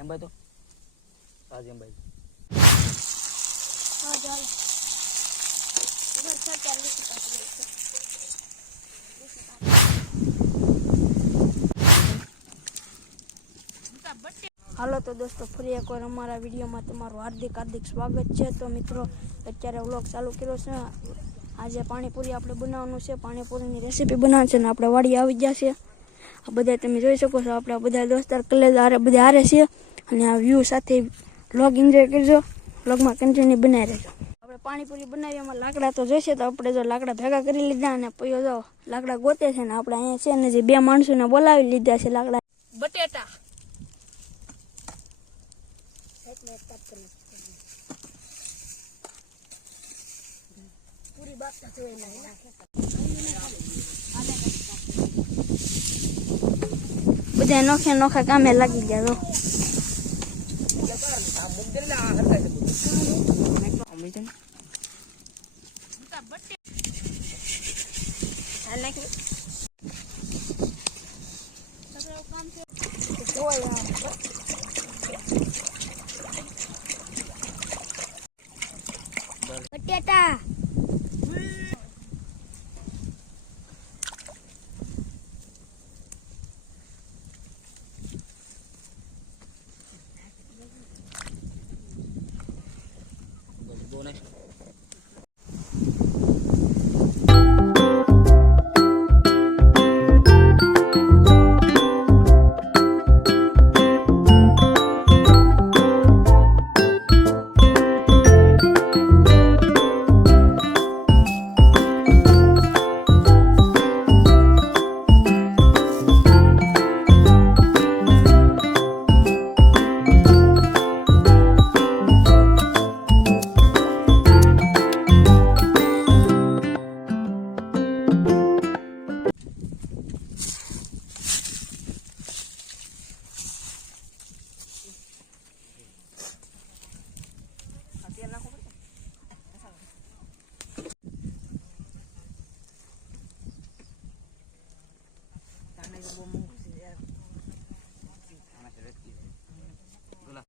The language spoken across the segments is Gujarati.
એમ ભાઈ તો સાજ એમ ભાઈ હા ચાલો ઉભર સર ચાલી હાલો તો દોસ્તો ફરી એકવાર અમારા વિડીયોમાં તમારું હાર્દિક સ્વાગત છે. તો મિત્રો અત્યારે વ્લોગ ચાલુ કર્યો છે. આજે પાણીપુરી આપણે બનાવવાનું છે. પાણીપુરીની રેસીપી બનાવવાની છે ને આપણે વાડી આવી ગયા છે. આ બધા તમે જોઈ શકો છો. આપણા બધા દોસ્તાર કલેજ બધા હારે છે અને આ વ્યૂ સાથે વ્લોગ એન્જોય કરજો. વ્લોગમાં કન્ટિન્યુ બનાવી રહેજો. આપણે પાણીપુરી બનાવી એમાં લાકડા તો જોઈશે તો આપણે જો લાકડા ભેગા કરી લીધા અને પછી જો લાકડા ગોતે છે ને આપણે અહીંયા છે ને જે બે માણસોને બોલાવી લીધા છે લાકડા બટેટા પૂરી બાત બધા નોખા કામે લાગી ગયા. બટેટા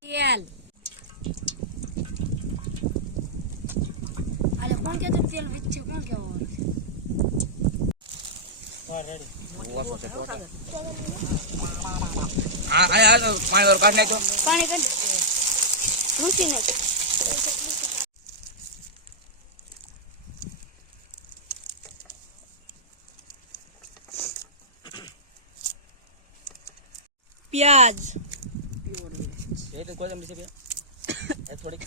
તેલ અરે કોણ કે તેલ વિચ કોણ કેવું પાણી વાર કાઢ નાખો. પાણી કાઢ રૂસી નાખ. પ્યાજ એ તો કોથમરી છે બે થોડીક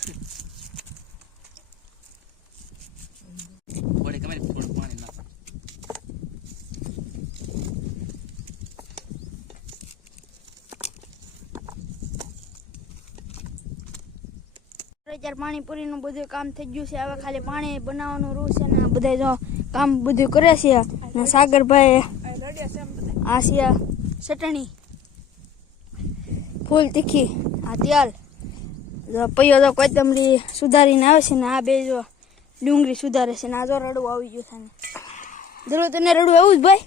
કમે થોડું પાણી નાખ. પાણીપુરીનું બધું કામ થઈ ગયું છે. હવે ખાલી પાણી બનાવવાનું રૂ છે ને બધા જો કામ બધું કરે છે. ને સાગરભાઈ આ છે ચટણી ફૂલ તીખી આ તેલ પૈયો તો કોથમરી સુધારીને આવે છે ને આ બે જો ડુંગળી સુધારે છે ને આ જો રડવું આવી ગયું છે ને જરૂર તને રડવું આવું જ ભાઈ.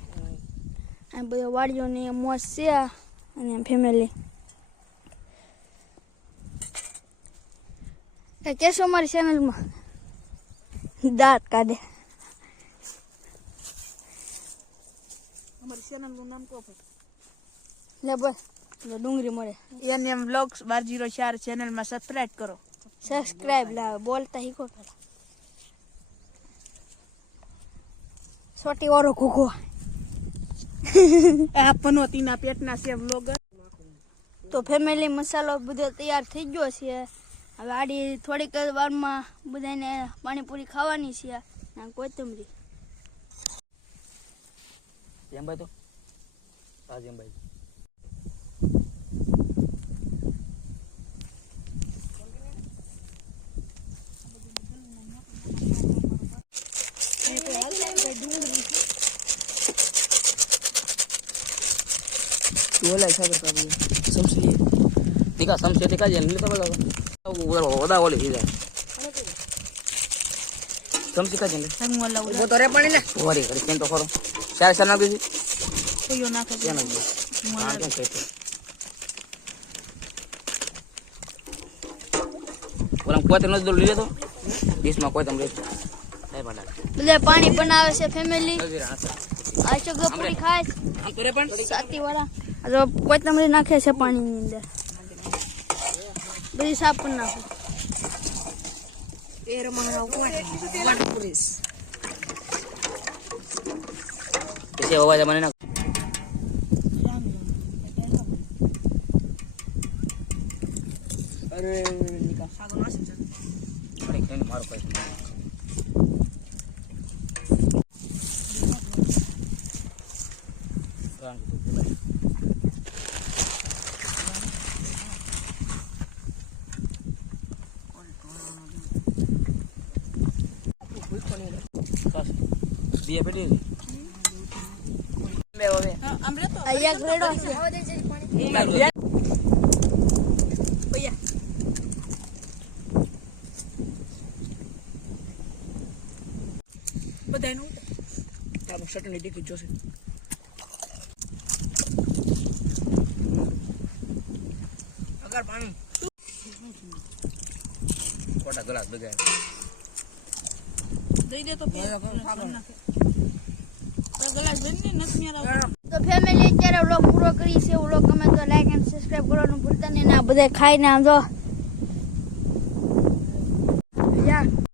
આ બધો વાડીઓની મોજ છે અને ફેમિલી કેશો અમારી ચેનલમાં દાંત કાઢે. અમારી ચેનલનું નામ કહો લે બોલ ડુંગળી મળે એનએમ વ્લોગ્સ 1204 ચેનલમાં સબસ્ક્રાઇબ કરો. સબસ્ક્રાઇબ લાવે બોલતા શીખો. સોટી વાળો ઘૂઘો આ પનોતીના પેટના છે વ્લોગ. તો ફેમિલી મસાલો બધો તૈયાર થઈ ગયો છે. હવે આડી થોડીક વારમાં બધાને પાણીપુરી ખાવાની છે. ના કોથમરી એમ ભાઈ તો સાજ એમ ભાઈ बोला ऐसा कर पाएंगे समझिए देखा समझे देखा जल नहीं पता लगा ओदा वाले ही जाए समझ का जल वो तो रे पानी ने ओरी कर केन तो करो चार सना के कोई ना के क्या ना हां क्या कहते પણ આમ કોઈ નથી લઈ લેતો ડીશમાં કોઈ તમે લેતો નહીં પાડા બધા પાણી બનાવે છે ફેમિલી આ ચોગો પૂરી ખાય આમ તો રે પણ સાતી વાળા આ જો કોથમરી નાખે છે પાણીની અંદર બધી સાફ કરી નાખો પછી અવાજ મને ના અરે નિકા સાગો નાસી છે અરે કેમ મારો કોઈ દિયા પેટી બે હવે આમ રે તો અહીંયા ગ્રેડો છે બધાયનું તારું શટની ટિકિટ જોશે અગર પાણી ખોટા ગ્લાસ બગાડ દઈ દે તો ગલાસ બની નથી મેરા તો ફેમિલી અત્યારે વ્લોગ પૂરો કરી છે વ્લોગ ગમે તો લાઈક એન્ડ સબસ્ક્રાઇબ કરવાનું ભૂલતા નહીં ને આ બધા ખાઈને આમ જો